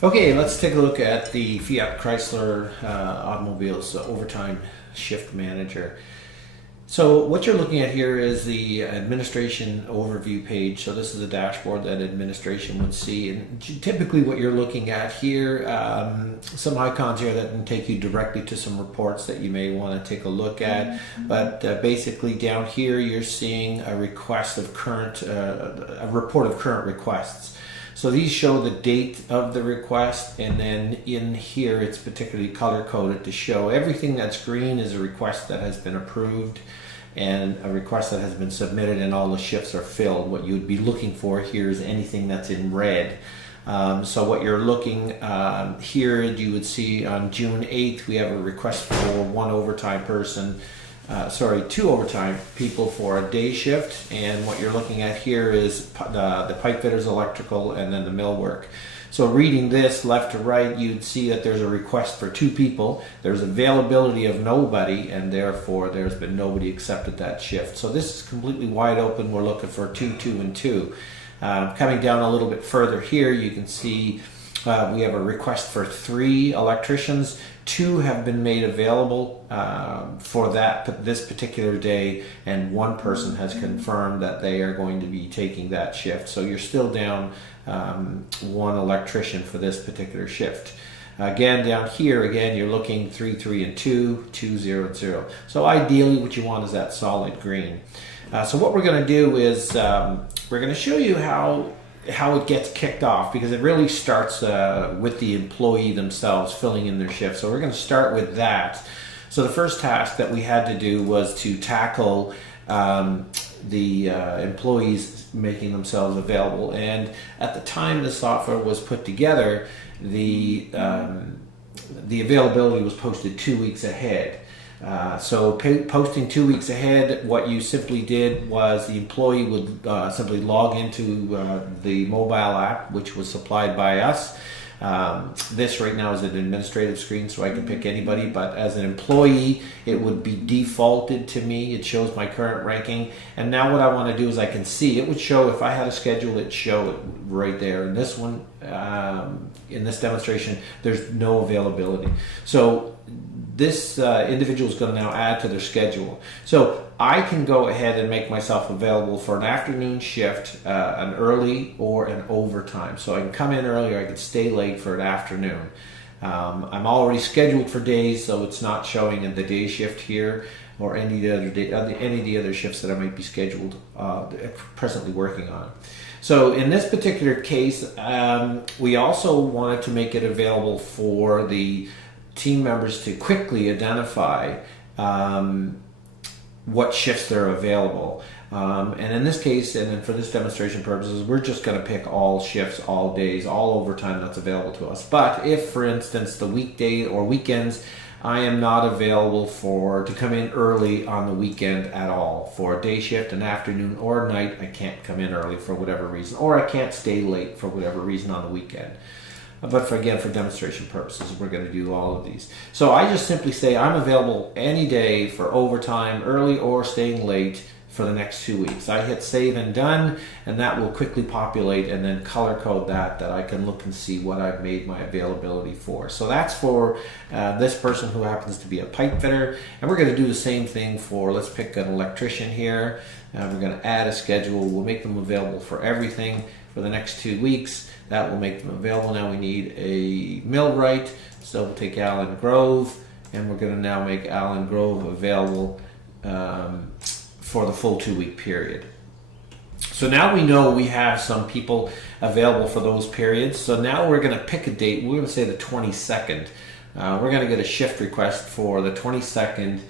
Okay, let's take a look at the Fiat Chrysler Automobiles Overtime Shift Manager. So what you're looking at here is the administration overview page. So this is a dashboard that administration would see, and typically what you're looking at here, some icons here that can take you directly to some reports that you may want to take a look at. But basically down here you're seeing a request of current, a report of current requests. So these show the date of the request, and then in here it's particularly color coded to show everything that's green is a request that has been approved and a request that has been submitted and all the shifts are filled. What you would be looking for here is anything that's in red. So what you're looking here, you would see on June 8th we have a request for one overtime person. Two overtime people for a day shift, and what you're looking at here is the pipe fitters, electrical, and then the millwork. So reading this left to right, you'd see that there's a request for 2 people. There's availability of nobody, and therefore there's been nobody accepted that shift. So this is completely wide open. We're looking for 2, 2, and 2. Coming down a little bit further here, you can see we have a request for 3 electricians. 2 have been made available for this particular day, and 1 person has confirmed that they are going to be taking that shift. So you're still down 1 electrician for this particular shift. Again, down here, you're looking 3, 3, and 2, 2, 0, and 0. So ideally what you want is that solid green. So what we're going to do is we're going to show you how it gets kicked off, because it really starts with the employee themselves filling in their shift. So we're going to start with that. So the first task that we had to do was to tackle the employees making themselves available. And at the time the software was put together, the availability was posted 2 weeks ahead. So posting 2 weeks ahead, what you simply did was the employee would simply log into the mobile app, which was supplied by us. This right now is an administrative screen, so I can pick anybody, but as an employee it would be defaulted to me. It shows my current ranking, and now what I want to do is I can see, it would show if I had a schedule, it'd show it right there. In this one, in this demonstration, there's no availability. So this individual is going to now add to their schedule. So I can go ahead and make myself available for an afternoon shift, an early or an overtime. So I can come in early, or I can stay late for an afternoon. I'm already scheduled for days, so it's not showing in the day shift here or any of the other shifts that I might be scheduled, presently working on. So in this particular case, we also wanted to make it available for the team members to quickly identify what shifts are available. And in this case, and for this demonstration purposes, we're just going to pick all shifts, all days, all overtime that's available to us. But if, for instance, the weekday or weekends, I am not available to come in early on the weekend at all. For a day shift, an afternoon, or a night, I can't come in early for whatever reason, or I can't stay late for whatever reason on the weekend. But for demonstration purposes, we're going to do all of these. So I just simply say I'm available any day for overtime, early or staying late, for the next 2 weeks. I hit save and done, and that will quickly populate and then color code that I can look and see what I've made my availability for. So that's for this person who happens to be a pipe fitter. And we're going to do the same thing for, let's pick an electrician here. We're going to add a schedule. We'll make them available for everything for the next 2 weeks. That will make them available. Now we need a millwright, so we'll take Allen Grove, and we're going to now make Allen Grove available for the full 2 week period. So now we know we have some people available for those periods. So now we're going to pick a date. We're going to say the 22nd. We're going to get a shift request for the 22nd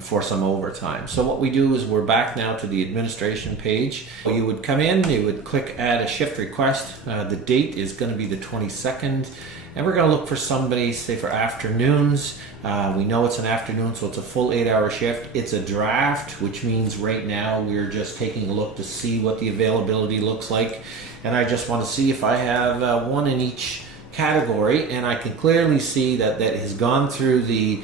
for some overtime. So what we do is we're back now to the administration page. You would come in, you would click add a shift request. The date is going to be the 22nd, and we're going to look for somebody, say for afternoons. We know it's an afternoon, so it's a full 8-hour shift. It's a draft, which means right now we're just taking a look to see what the availability looks like, and I just want to see if I have one in each category, and I can clearly see that has gone through the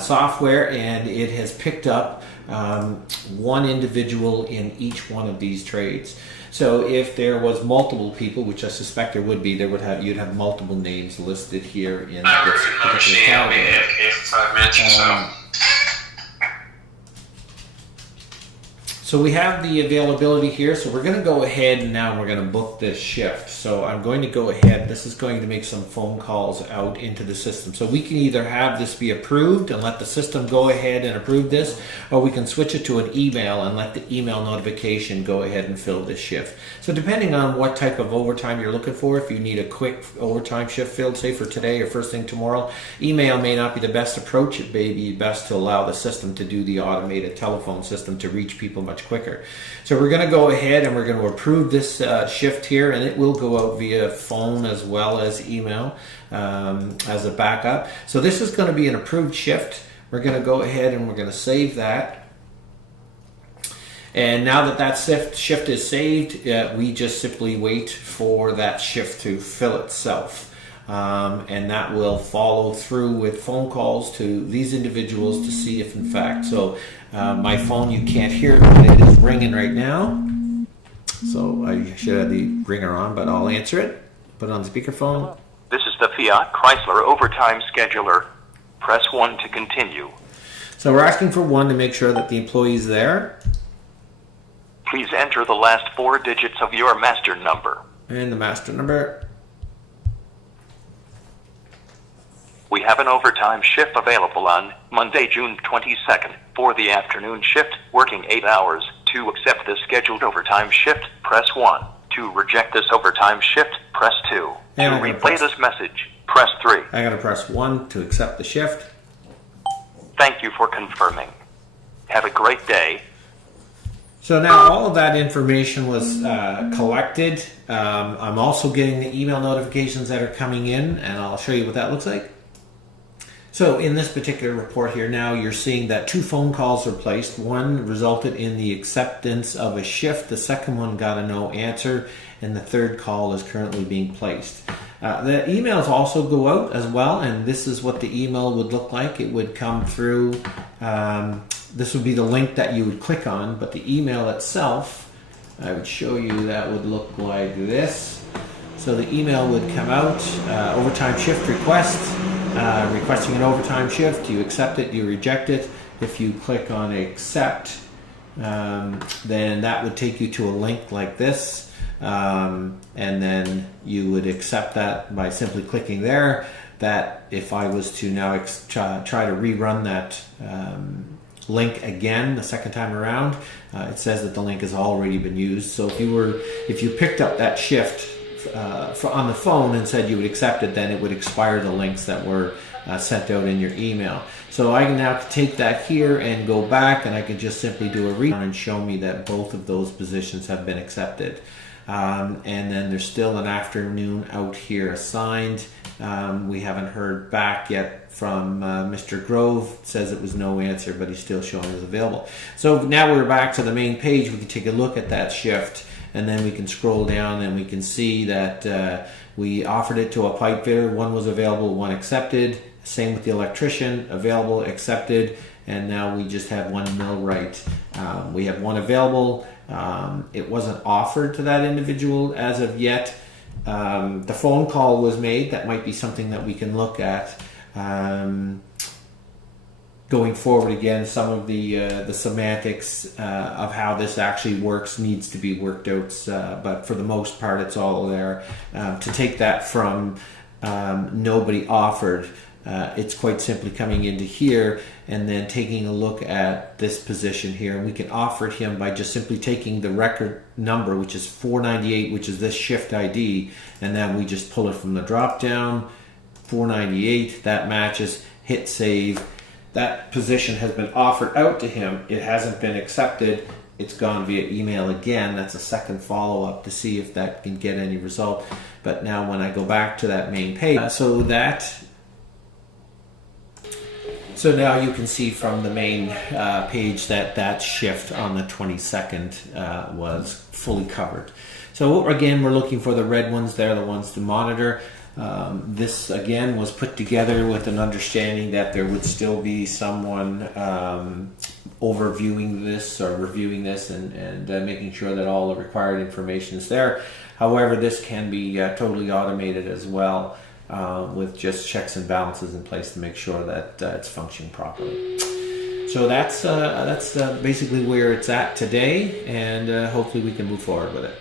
software, and it has picked up one individual in each one of these trades. So if there was multiple people, which I suspect there would be, you'd have multiple names listed here in this particular category. So we have the availability here, so we're going to go ahead and now we're going to book this shift. So I'm going to go ahead, this is going to make some phone calls out into the system. So we can either have this be approved and let the system go ahead and approve this, or we can switch it to an email and let the email notification go ahead and fill this shift. So depending on what type of overtime you're looking for, if you need a quick overtime shift filled, say for today or first thing tomorrow, email may not be the best approach. It may be best to allow the system to do the automated telephone system to reach people much quicker. So we're going to go ahead and we're going to approve this shift here, and it will go out via phone as well as email as a backup. So this is going to be an approved shift. We're going to go ahead and we're going to save that. And now that that shift is saved, we just simply wait for that shift to fill itself. And that will follow through with phone calls to these individuals to see if in fact, so my phone, you can't hear it, but it is ringing right now. So I should have the ringer on, but I'll answer it. Put it on speakerphone. This is the Fiat Chrysler Overtime Scheduler. Press 1 to continue. So we're asking for 1 to make sure that the employee's there. Please enter the last 4 digits of your master number. And the master number. We have an overtime shift available on Monday, June 22nd for the afternoon shift, working 8 hours. To accept this scheduled overtime shift, press 1. To reject this overtime shift, press 2. And to replay this message, press 3. I gotta press 1 to accept the shift. Thank you for confirming. Have a great day. So now all of that information was collected. I'm also getting the email notifications that are coming in, and I'll show you what that looks like. So in this particular report here now, you're seeing that 2 phone calls were placed. One resulted in the acceptance of a shift. The second one got a no answer, and the third call is currently being placed. The emails also go out as well, and this is what the email would look like. It would come through, this would be the link that you would click on, but the email itself, I would show you, that would look like this. So the email would come out, overtime shift request, requesting an overtime shift. You accept it, you reject it. If you click on accept, then that would take you to a link like this, and then you would accept that by simply clicking there. That if I was to now try to rerun that link again the second time around, it says that the link has already been used. So if you picked up that shift on the phone and said you would accept it, then it would expire the links that were sent out in your email. So I can now take that here and go back, and I can just simply do a rerun and show me that both of those positions have been accepted. And then there's still an afternoon out here assigned. We haven't heard back yet from Mr. Grove. It says it was no answer, but he's still showing as available. So now we're back to the main page. We can take a look at that shift, and then we can scroll down and we can see that we offered it to a pipe fitter. 1 was available, 1 accepted. Same with the electrician, available, accepted, and now we just have 1 millwright. We have 1 available. It wasn't offered to that individual as of yet. The phone call was made. That might be something that we can look at. Going forward, again, some of the semantics of how this actually works needs to be worked out, but for the most part it's all there. To take that from nobody offered, it's quite simply coming into here and then taking a look at this position here, and we can offer it him by just simply taking the record number, which is 498, which is this shift ID, and then we just pull it from the drop down. 498, that matches, hit save. That position has been offered out to him. It hasn't been accepted. It's gone via email again. That's a second follow-up to see if that can get any result. But now when I go back to that main page, so now you can see from the main page that shift on the 22nd was fully covered. So again, we're looking for the red ones there, the ones to monitor. This again was put together with an understanding that there would still be someone overviewing this or reviewing this and making sure that all the required information is there. However, this can be totally automated as well, with just checks and balances in place to make sure that it's functioning properly. So that's basically where it's at today, and hopefully we can move forward with it.